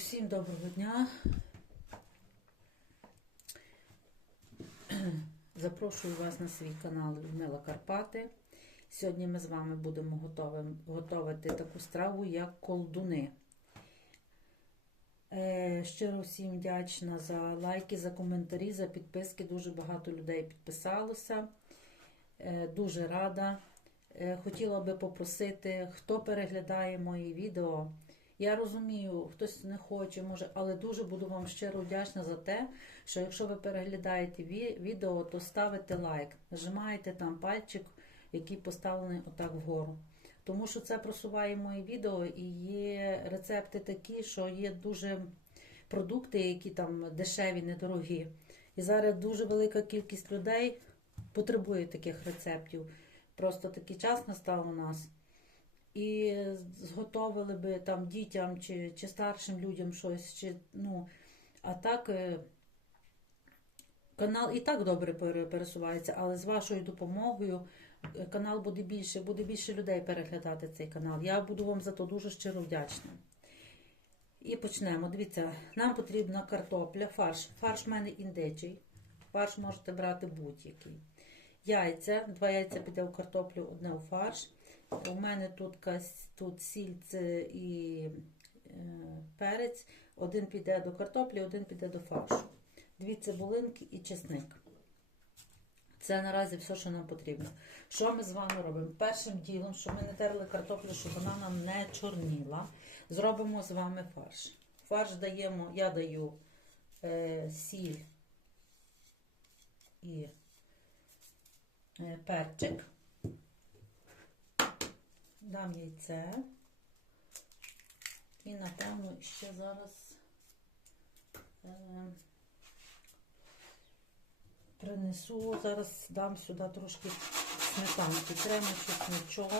Усім доброго дня. Запрошую вас на свій канал Людмила Карпати. Сьогодні ми з вами будемо готовим, готувати таку страву, як колдуни. Е, щиро всім вдячна за лайки, за коментарі, за підписки. Дуже багато людей підписалося. Е, дуже рада. Е, хотіла би попросити, хто переглядає мої відео. Я розумію, хтось не хоче, може, але дуже буду вам щиро вдячна за те, що якщо ви переглядаєте відео, то ставите лайк, нажимаєте там пальчик, який поставлений отак вгору. Тому що це просуває мої відео і є рецепти такі, що є дуже продукти, які там дешеві, недорогі. І зараз дуже велика кількість людей потребує таких рецептів. Просто такий час настав у нас і зготовили би там дітям чи, чи старшим людям щось, чи, ну, а так е, канал і так добре пересувається, але з вашою допомогою е, канал буде більше, буде більше людей переглядати цей канал. Я буду вам за то дуже щиро вдячна. І почнемо. Дивіться, нам потрібна картопля, фарш. Фарш в мене індичий. Фарш можете брати будь-який. Яйця, два яйця піде в картоплю, одне у фарш. У мене тут, тут сіль це і е, перець. Один піде до картоплі, один піде до фаршу. Дві цибулинки і чесник. Це наразі все, що нам потрібно. Що ми з вами робимо? Першим ділом, щоб ми не терли картоплю, щоб вона нам не чорніла, зробимо з вами фарш. Фарш даємо, я даю е, сіль і е, перчик. Дам яйце. І, напевно, ще зараз е, принесу, зараз дам сюди трошки сметанки. Крема чесничок.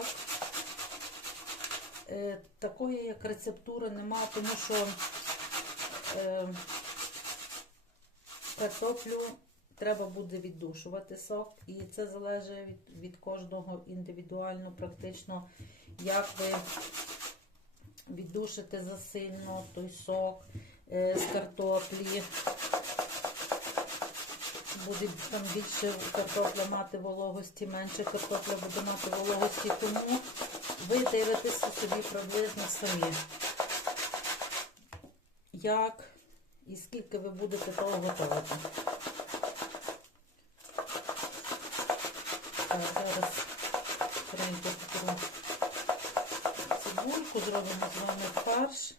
Е, такої як рецептури нема, тому що е, картоплю треба буде віддушувати сок, і це залежить від, від кожного індивідуально, практично, як ви віддушите засильно той сок е, з картоплі. Буде там більше картопля мати вологості, менше картопля буде мати вологості, тому ви дивитеся собі приблизно самі, як і скільки ви будете того готувати. Так, зараз покру цибульку, зробимо з вами фарш.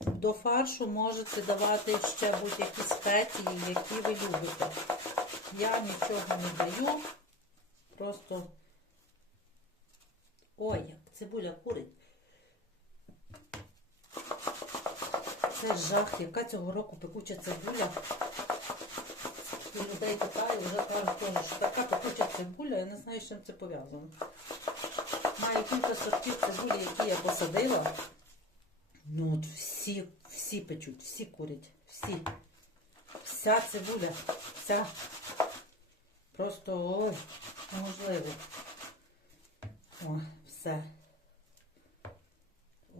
До фаршу можете давати ще будь-які спеції, які ви любите. Я нічого не даю. Просто. Ой, як цибуля курить. Це жах, яка цього року пекуча цибуля. І людей питаю, вже кажуть, що така пекуча цибуля, я не знаю, з чим це пов'язано. Маю кілька сортів цибулі, які я посадила. Ну от всі, всі печуть, всі курять, всі. Вся цибуля, вся. Просто ой, неможливо. О, все.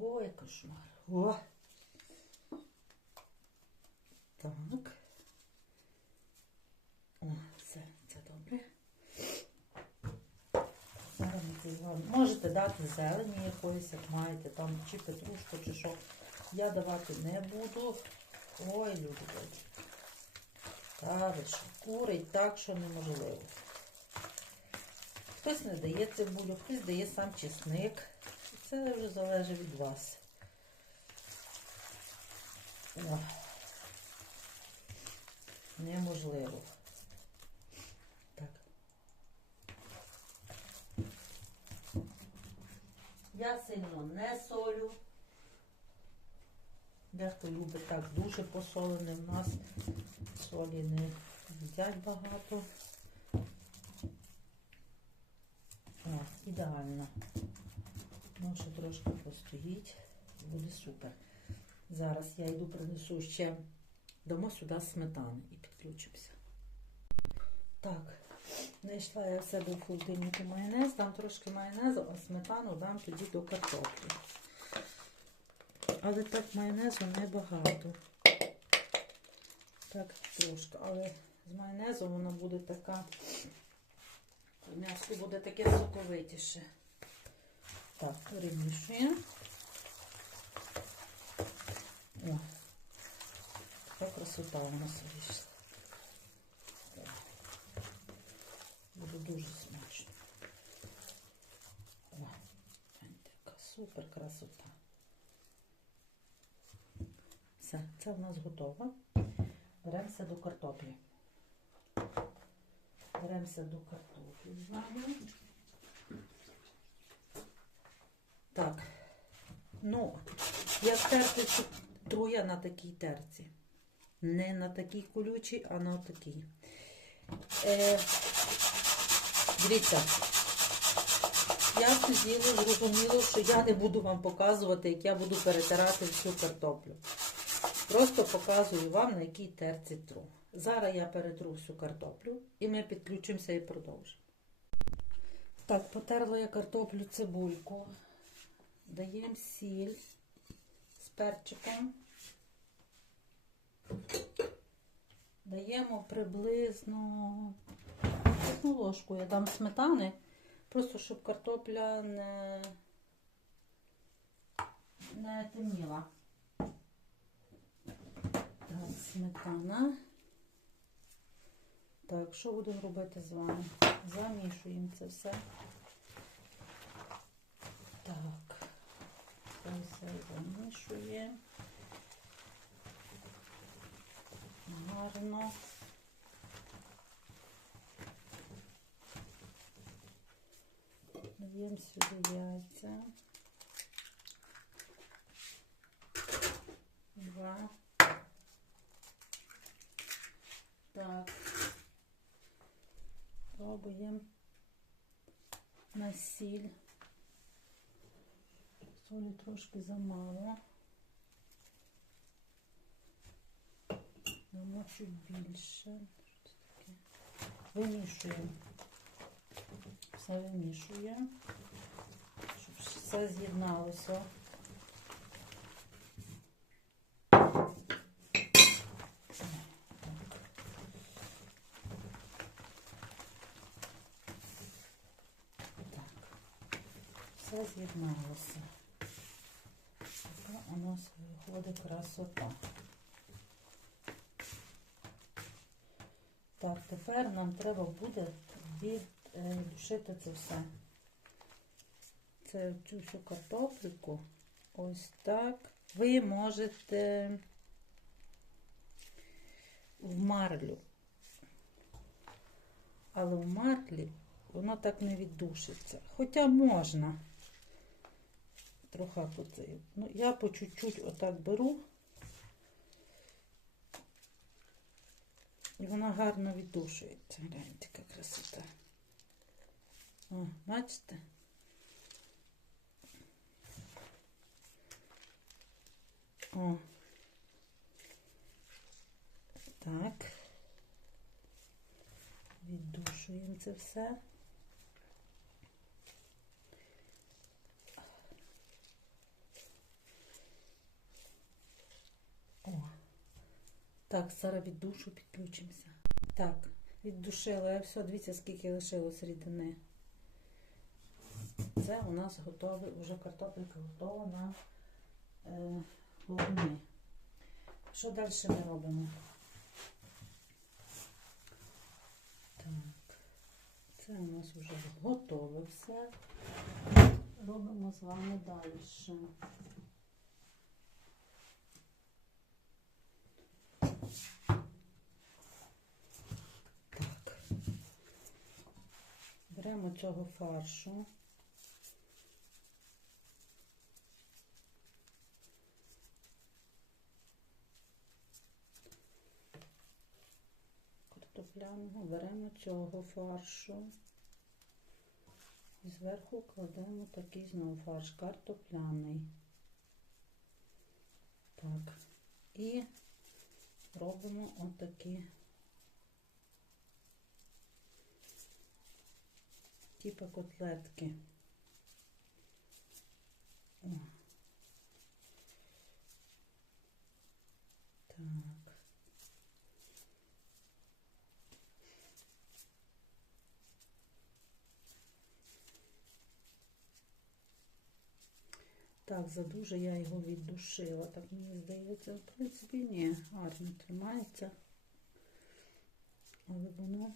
Ой, кошмар. О. Так. О, все, це добре. Можете дати зелені якоїсь, як маєте, там чи петрушку, чи що. Я давати не буду. Ой, люди добрі. Та що, курить так, що неможливо. Хтось не дає цибулю, хтось дає сам чесник. Це вже залежить від вас. О. Неможливо. Так. Я сильно не солю. Дехто любить так дуже посолене. В нас солі не їдять багато. О, ідеально. Може трошки постоїть. Буде супер. Зараз я йду принесу ще дамо сюди сметани і підключимося. Так, знайшла я в себе в холодильнику майонез, дам трошки майонезу, а сметану дам тоді до картоплі. Але так майонезу небагато. Так, трошки. Але з майонезом вона буде така. М'ясо буде таке соковитіше. Так, перемішуємо. Така красота у нас вийшла. Буде дуже смачно. О, яка супер красота. Все, це в нас готово. Беремося до картоплі. Беремося до картоплі з вами. Так. Ну, я терти цю труя на такій терці. Не на такій колючій, а на такій. Е, дивіться, ясно діло, зрозуміло, що я не буду вам показувати, як я буду перетирати всю картоплю. Просто показую вам, на якій терці тру. Зараз я перетру всю картоплю і ми підключимося і продовжимо. Так, потерла я картоплю цибульку. Даємо сіль з перчиком. Даємо приблизно одну ложку. Я дам сметани, просто щоб картопля не, не темніла. Так, сметана. Так, що будемо робити з вами? Замішуємо це все. Так, все замішуємо. Гарно. Даємо сюди яйця. Два. Так. Пробуємо на сіль. Солі трошки замало. Дамо чуть більше. Вимішуємо. Все вимішуємо, щоб все з'єдналося. все з'єдналося. Така у нас виходить красота. Так, тепер нам треба буде віддушити це все. Це цю всю картопліку. Ось так. Ви можете в марлю. Але в марлі воно так не віддушиться. Хоча можна. Трохи цей. Ну, я по чуть-чуть отак беру. І вона гарно віддушується. Гляньте, яка красота. О, бачите? О. Так. Віддушуємо це все. О. Так, зараз від душу підключимося. Так, віддушила я все, дивіться, скільки лишилось рідини. Це у нас готовий, вже картопелька готова на е, вогні. Що далі ми робимо? Так, це у нас вже готове все. Робимо з вами далі. Беремо цього фаршу. Картопляного беремо цього фаршу. І зверху кладемо такий знову фарш картопляний. Так. І робимо отакі типа котлетки. О. Так. Так, задуже я його віддушила, так мені здається, в принципі, ні, гарно тримається, але воно.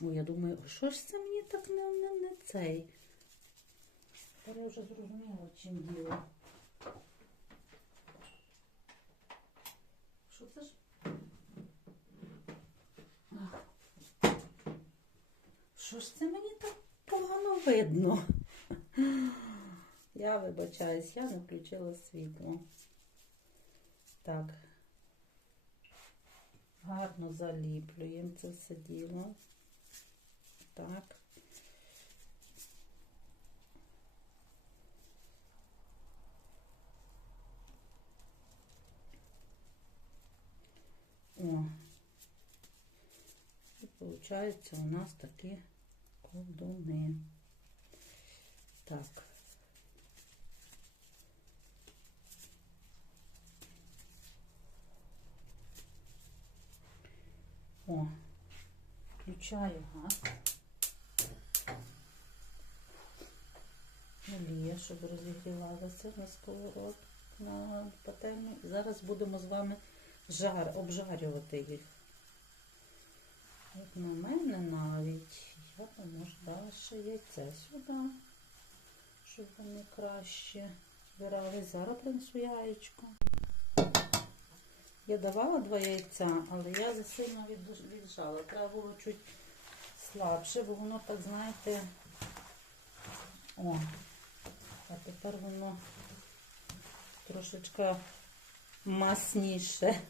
Ой, я думаю, що ж це мені так не, не, не цей? Тепер я вже зрозуміла, чим діло. Що це ж? Що ж це мені так погано видно? Я вибачаюсь, я не включила світло. Так. Гарно заліплюємо це все діло. Так. О. І виходить у нас такі колдуни. Так. О, включаю газ. Олія, щоб розігрівалася на сковород на пательню. І Зараз будемо з вами жар, обжарювати їх. Як на мене навіть, я дала ще яйце сюди, щоб вони краще збирались. Зараз принесу яєчко. Я давала два яйця, але я засильно від- віджала. Треба було чуть слабше, бо воно так, знаєте, о, а тепер воно трошечка масніше.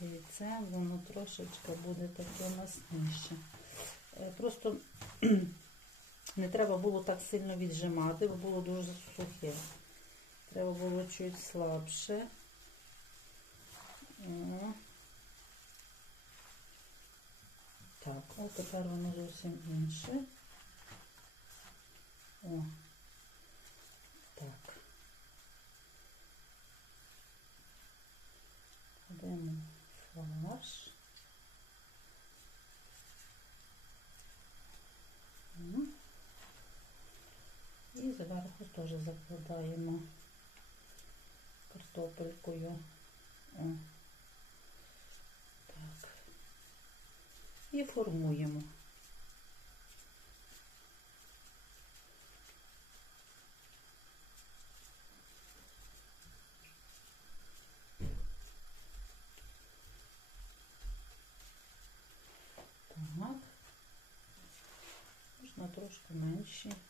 Яйце, воно трошечка буде таке масніше. Е, Просто не треба було так сильно віджимати, бо було дуже сухе. Треба було чуть слабше. Так, от тепер воно зовсім інше. О. Так. Кладемо фарш. І зверху теж закладаємо картопелькою. О. Так. І формуємо. Так. Можна трошки.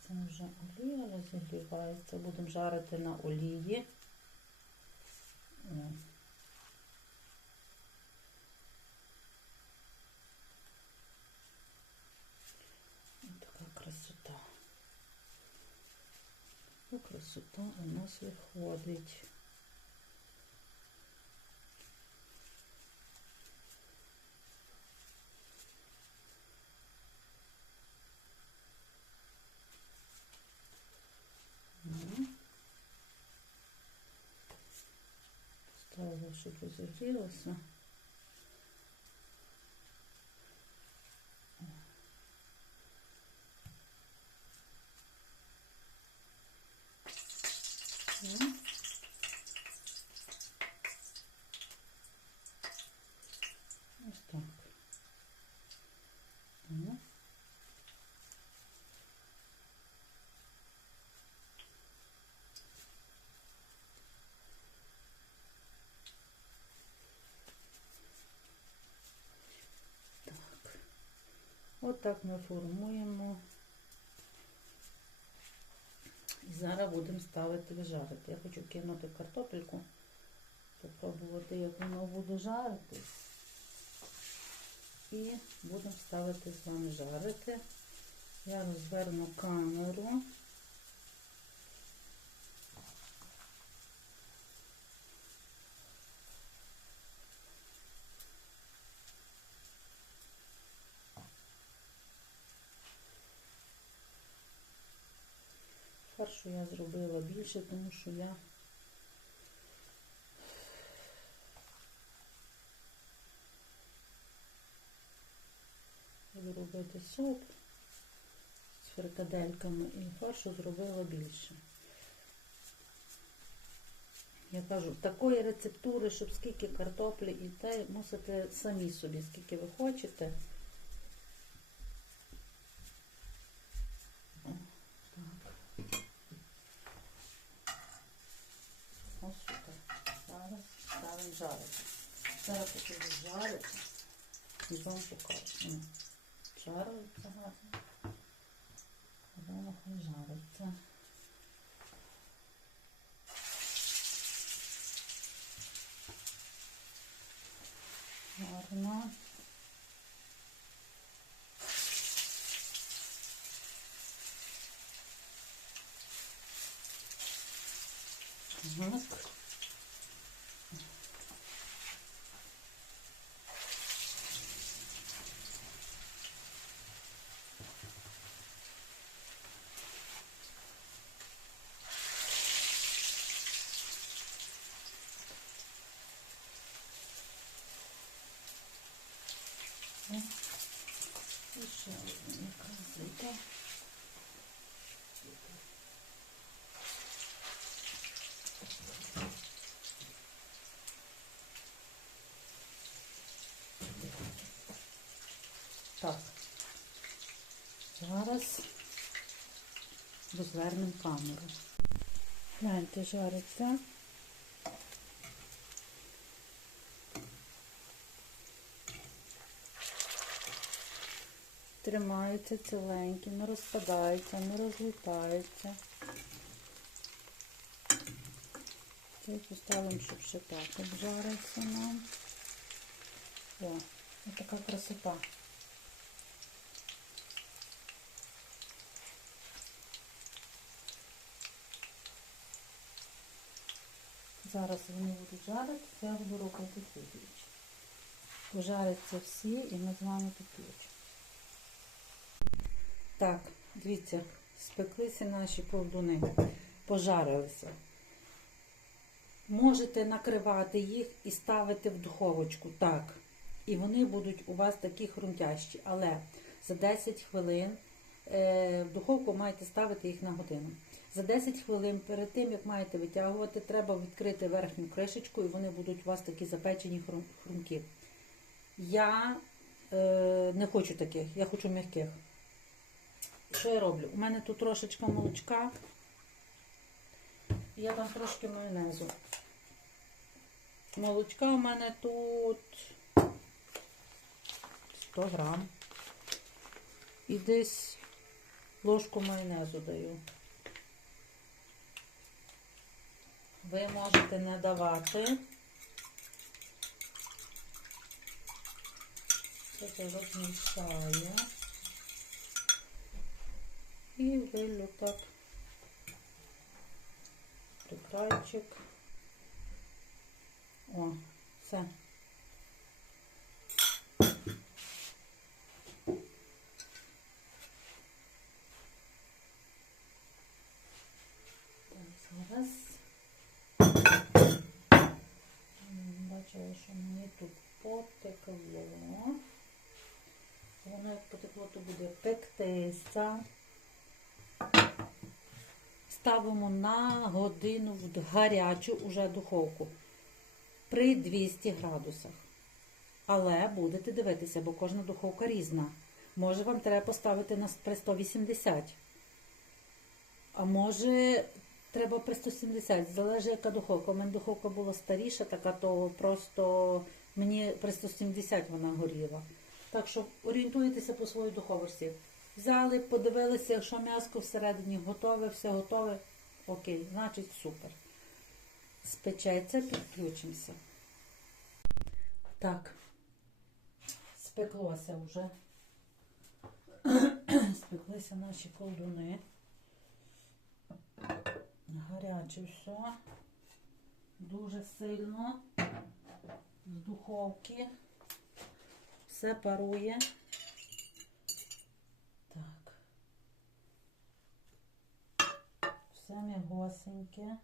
Це вже олія розігрівається. Будемо жарити на олії. Така красота у нас виходить. filozofirala sva. Отак ми формуємо. І зараз будемо ставити жарити. Я хочу кинути картопельку, попробувати, як воно буде жаритись. І будемо ставити з вами жарити. Я розверну камеру. Фаршу я зробила більше, тому що я робити суп з фрикадельками і фаршу зробила більше. Я кажу, такої рецептури, щоб скільки картоплі і те, мусите самі собі, скільки ви хочете. О, так. Ось супер. Зараз ставимо жарити. Зараз поки жариться. І вам покажу. Жариться гарно. Хай жариться. Гарно. Так. І ще одна красика. Так. Зараз розвернемо камеру. Гляньте, жариться. Тримаються ціленькі, не розпадаються, не розлітаються. Цей поставимо, щоб ще так обжарився нам. О, така красота. Зараз вони будуть жаритися, я буду робити слідуючи. Пожаряться всі і ми з вами підключимо. Так, дивіться, спеклися наші колдуни, пожарилися. Можете накривати їх і ставити в духовочку, так. І вони будуть у вас такі хрумтящі. Але за 10 хвилин е, в духовку маєте ставити їх на годину. За 10 хвилин перед тим, як маєте витягувати, треба відкрити верхню кришечку, і вони будуть у вас такі запечені хрум- хрумкі. Я е, не хочу таких, я хочу м'яких. Що я роблю? У мене тут трошечка молочка. Я дам трошки майонезу. Молочка у мене тут 100 грам. І десь ложку майонезу даю. Ви можете не давати. Це розмішаю. І вилю так прикрайчик. О, все. Так, зараз. М, Бачила, що мені тут потекло. Воно як потекло, то буде пектися. Ставимо на годину в гарячу уже духовку при 200 градусах. Але будете дивитися, бо кожна духовка різна. Може вам треба поставити на при 180. А може треба при 170. Залежить, яка духовка. У мене духовка була старіша, така, то просто мені при 170 вона горіла. Так що орієнтуйтеся по своїй духовочці. Взяли, подивилися, якщо м'яско всередині готове, все готове. Окей, значить супер. Спечеться, підключимося. Так, спеклося вже. Спеклися наші колдуни. Гаряче все. Дуже сильно. З духовки. Все парує. все м'ягосеньке.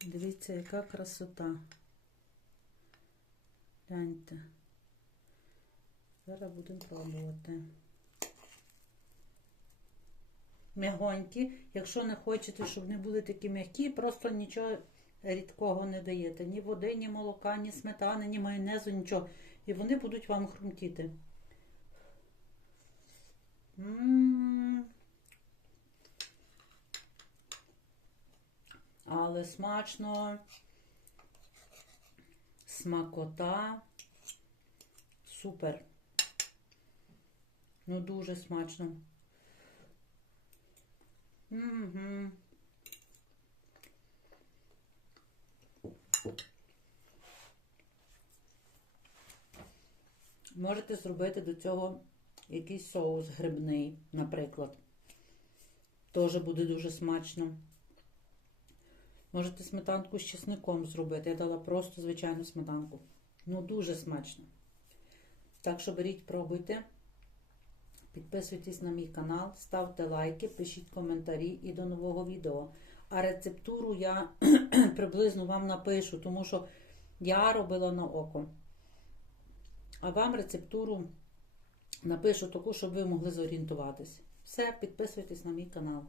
Дивіться, яка красота. Гляньте. Зараз будемо пробувати. Мягонькі. Якщо не хочете, щоб не були такі м'які, просто нічого рідкого не даєте. Ні води, ні молока, ні сметани, ні майонезу, нічого. І вони будуть вам хрумтіти. Але смачно. Смакота. Супер. Ну, дуже смачно. Можете зробити до цього якийсь соус грибний, наприклад. Теж буде дуже смачно. Можете сметанку з чесником зробити. Я дала просто звичайну сметанку. Ну, дуже смачно. Так що беріть, пробуйте. Підписуйтесь на мій канал, ставте лайки, пишіть коментарі і до нового відео. А рецептуру я приблизно вам напишу, тому що я робила на око. А вам рецептуру напишу таку, щоб ви могли зорієнтуватись. Все, підписуйтесь на мій канал.